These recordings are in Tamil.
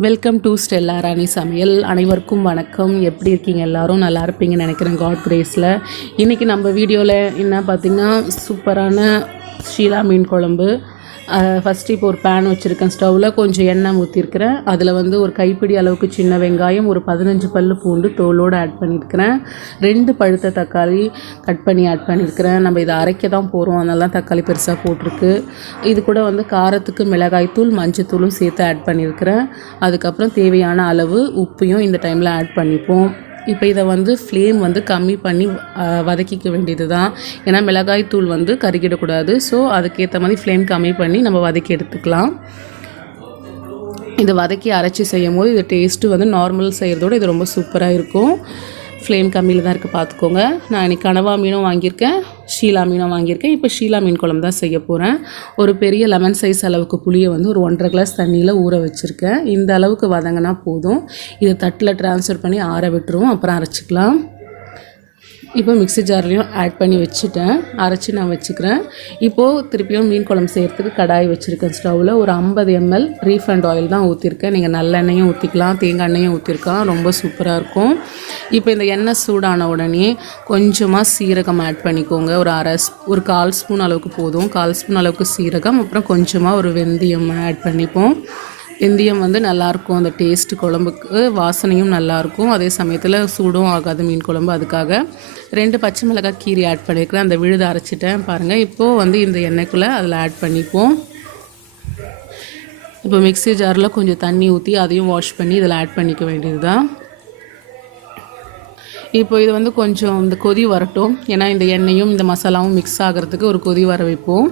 வெல்கம் டு ஸ்டெல்லா ராணி சமையல். அனைவருக்கும் வணக்கம். எப்படி இருக்கீங்க? எல்லோரும் நல்லா இருப்பீங்கன்னு நினைக்கிறேன் காட் கிரேஸில். இன்றைக்கி நம்ம வீடியோவில் என்ன பார்த்திங்கன்னா, சூப்பரான ஷீலா மீன் குழம்பு. ஃபஸ்ட்டு இப்போ ஒரு பேன் வச்சுருக்கேன். ஸ்டவ்வில் கொஞ்சம் எண்ணெய் ஊற்றிருக்கிறேன். அதில் வந்து ஒரு கைப்பிடி அளவுக்கு சின்ன வெங்காயம், ஒரு 15 பல்லு பூண்டு தோலோடு ஆட் பண்ணியிருக்கிறேன். 2 பழுத்த தக்காளி கட் பண்ணி ஆட் பண்ணியிருக்கிறேன். நம்ம இதை அரைக்க தான் போகிறோம், அதனால தான் தக்காளி பெருசாக போட்டிருக்கு. இது கூட வந்து காரத்துக்கு மிளகாய்த்தூள் மஞ்சத்தூளும் சேர்த்து ஆட் பண்ணியிருக்கிறேன். அதுக்கப்புறம் தேவையான அளவு உப்பையும் இந்த டைமில் ஆட் பண்ணிப்போம். இப்போ இதை வந்து ஃப்ளேம் வந்து கம்மி பண்ணி வதக்கிக்க வேண்டியது தான். ஏன்னா மிளகாய் தூள் வந்து கருகிடக்கூடாது. ஸோ அதுக்கேற்ற மாதிரி ஃப்ளேம் கம்மி பண்ணி நம்ம வதக்கி எடுத்துக்கலாம். இதை வதக்கி அரைச்சி செய்யும் போது இது டேஸ்ட்டு வந்து நார்மல் செய்கிறதோடு இது ரொம்ப சூப்பராக இருக்கும். ஃப்ளேம் கம்மியில் தான் இருக்குது, பார்த்துக்கோங்க. நான் இன்றைக்கி கனவா மீனும் வாங்கியிருக்கேன், ஷீலா மீனும் வாங்கியிருக்கேன். இப்போ ஷீலா மீன் குழம்பு தான் செய்ய போகிறேன். ஒரு பெரிய லெமன் சைஸ் அளவுக்கு புளியை வந்து ஒரு 1.5 கிளாஸ் தண்ணியில் ஊற வச்சுருக்கேன். இந்த அளவுக்கு வதங்கினா போதும். இதை தட்டில் ட்ரான்ஸ்ஃபர் பண்ணி ஆற விட்டுருவோம், அப்புறம் அரைச்சிக்கலாம். இப்போ மிக்ஸி ஜார்லேயும் ஆட் பண்ணி வச்சுட்டேன், அரைச்சி நான் வச்சுக்கிறேன். இப்போது திருப்பியும் மீன் குழம்பு செய்கிறதுக்கு கடாய் வச்சுருக்கேன். ஸ்டவ்வில் ஒரு 50 ml ரீஃபண்ட் ஆயில் தான் ஊற்றிருக்கேன். நீங்கள் நல்லெண்ணெயும் ஊற்றிக்கலாம், தேங்காய் எண்ணெயும் ஊற்றிருக்கலாம், ரொம்ப சூப்பராக இருக்கும். இப்போ இந்த எண்ணெய் சூடான உடனே கொஞ்சமாக சீரகம் ஆட் பண்ணிக்கோங்க. ஒரு 1/4 ஸ்பூன் அளவுக்கு போதும். 1/4 ஸ்பூன் அளவுக்கு சீரகம், அப்புறம் கொஞ்சமாக ஒரு வெந்தயம் ஆட் பண்ணிப்போம். வெந்தயம் வந்து நல்லாயிருக்கும், அந்த டேஸ்ட்டு குழம்புக்கு வாசனையும் நல்லாயிருக்கும். அதே சமயத்தில் சூடும் ஆகாது மீன் குழம்பு. அதுக்காக 2 பச்சை மிளகாய் கீரி ஆட் பண்ணியிருக்கிறேன். அந்த விழுதை அரைச்சிட்டேன் பாருங்கள். இப்போது வந்து இந்த எண்ணெய்க்குள்ளே அதில் ஆட் பண்ணிப்போம். இப்போ மிக்ஸி ஜாரில் கொஞ்சம் தண்ணி ஊற்றி அதையும் வாஷ் பண்ணி இதில் ஆட் பண்ணிக்க வேண்டியது தான். இப்போ இது வந்து கொஞ்சம் இந்த கொதி வரட்டும். ஏன்னா இந்த எண்ணெயும் இந்த மசாலாவும் மிக்ஸ் ஆகிறதுக்கு ஒரு கொதி வர வைப்போம்.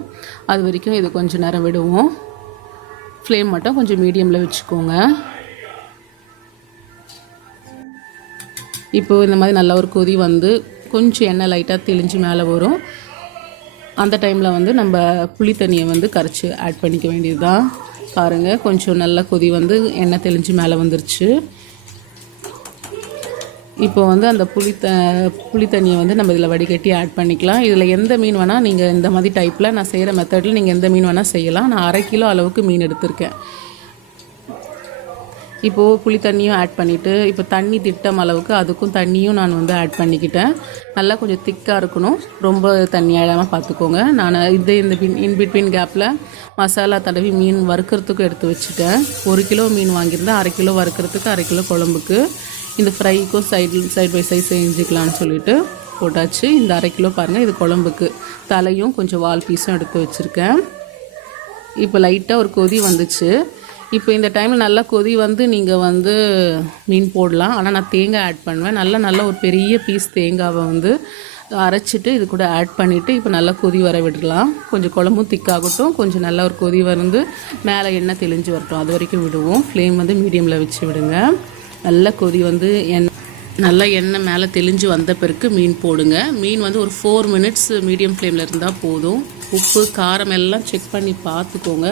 அது வரைக்கும் இது கொஞ்சம் நேரம் விடுவோம். ஃப்ளேம் மட்டும் கொஞ்சம் மீடியமில் வச்சுக்கோங்க. இப்போது இந்த மாதிரி நல்ல ஒரு கொதி வந்து கொஞ்சம் எண்ணெய் லைட்டாக தெளிஞ்சு மேலே வரும். அந்த டைமில் வந்து நம்ம புளி தண்ணியை வந்து கரைச்சி ஆட் பண்ணிக்க வேண்டியது தான். பாருங்கள், கொஞ்சம் நல்ல கொதி வந்து எண்ணெய் தெளிஞ்சு மேலே வந்துருச்சு. இப்போ வந்து அந்த புளி தண்ணியை வந்து நம்ம இதில் வடிகட்டி ஆட் பண்ணிக்கலாம். இதில் எந்த மீன் வேணால் நீங்கள் இந்த மாதிரி டைப்பில் நான் செய்கிற மெத்தடில் நீங்கள் எந்த மீன் வேணால் செய்யலாம். நான் 1/2 கிலோ அளவுக்கு மீன் எடுத்திருக்கேன். இப்போது புளி தண்ணியும் ஆட் பண்ணிவிட்டு, இப்போ தண்ணி திட்டம் அளவுக்கு அதுக்கும் தண்ணியும் நான் வந்து ஆட் பண்ணிக்கிட்டேன். நல்லா கொஞ்சம் திக்காக இருக்கணும், ரொம்ப தண்ணி ஆழாமல் பார்த்துக்கோங்க. நான் இந்த இன்பிட்வீன் கேப்பில் மசாலா தடவி மீன் வறுக்கிறதுக்கும் எடுத்து வச்சுட்டேன். 1 கிலோ மீன் வாங்கியிருந்தேன், 1/2 கிலோ வறுக்கிறதுக்கு, 1/2 கிலோ குழம்புக்கு. இந்த ஃப்ரைக்கும் சைட் பை சைட் செஞ்சுக்கலான்னு சொல்லிட்டு போட்டாச்சு. இந்த 1/2 கிலோ பாருங்கள், இது குழம்புக்கு தலையும் கொஞ்சம் வால் பீஸும் எடுத்து வச்சுருக்கேன். இப்போ லைட்டாக ஒரு கொதி வந்துச்சு. இப்போ இந்த டைமில் நல்லா கொதி வந்து நீங்கள் வந்து மீன் போடலாம். ஆனால் நான் தேங்காய் ஆட் பண்ணுவேன். நல்லா ஒரு பெரிய பீஸ் தேங்காவை வந்து அரைச்சிட்டு இது கூட ஆட் பண்ணிவிட்டு இப்போ நல்லா கொதி வர விடலாம். கொஞ்சம் குழம்பும் திக்காகட்டும், கொஞ்சம் நல்லா ஒரு கொதி வந்து மேலே எண்ணெய் தெளிஞ்சு வரட்டும், அது வரைக்கும் விடுவோம். ஃப்ளேம் வந்து மீடியமில் வச்சு விடுங்க. நல்ல கொதி வந்து நல்லா எண்ணெய் மேலே தெளிஞ்சு வந்த பிறகு மீன் போடுங்க. மீன் வந்து ஒரு 4 மினிட்ஸ் மீடியம் ஃப்ளேமில் இருந்தால் போதும். உப்பு காரம் எல்லாம் செக் பண்ணி பார்த்துக்கோங்க.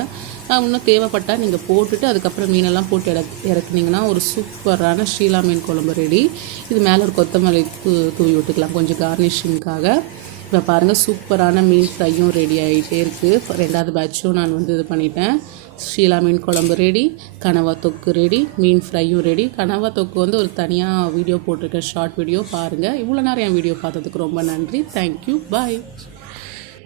இன்னும் தேவைப்பட்டால் நீங்கள் போட்டுட்டு அதுக்கப்புறம் மீனெல்லாம் போட்டு இறக்குனீங்கன்னா ஒரு சூப்பரான ஷீலா மீன் குழம்பு ரெடி. இது மேலே ஒரு கொத்தமல்லி தூவி விட்டுக்கலாம் கொஞ்சம் கார்னிஷிங்காக. இப்போ பாருங்கள், சூப்பரான மீன் ஃப்ரையும் ரெடி ஆகிட்டே இருக்குது. 2வது பேட்சும் நான் வந்து இது பண்ணிட்டேன். ஷீலா மீன் குழம்பு ரெடி, கனவா தொக்கு ரெடி, மீன் ஃப்ரையும் ரெடி. கனவா தொக்கு வந்து ஒரு தனியாக வீடியோ போட்டிருக்கேன், ஷார்ட் வீடியோ பாருங்கள். இவ்வளோ நேரம் என் வீடியோ பார்த்ததுக்கு ரொம்ப நன்றி. தேங்க்யூ, பாய்.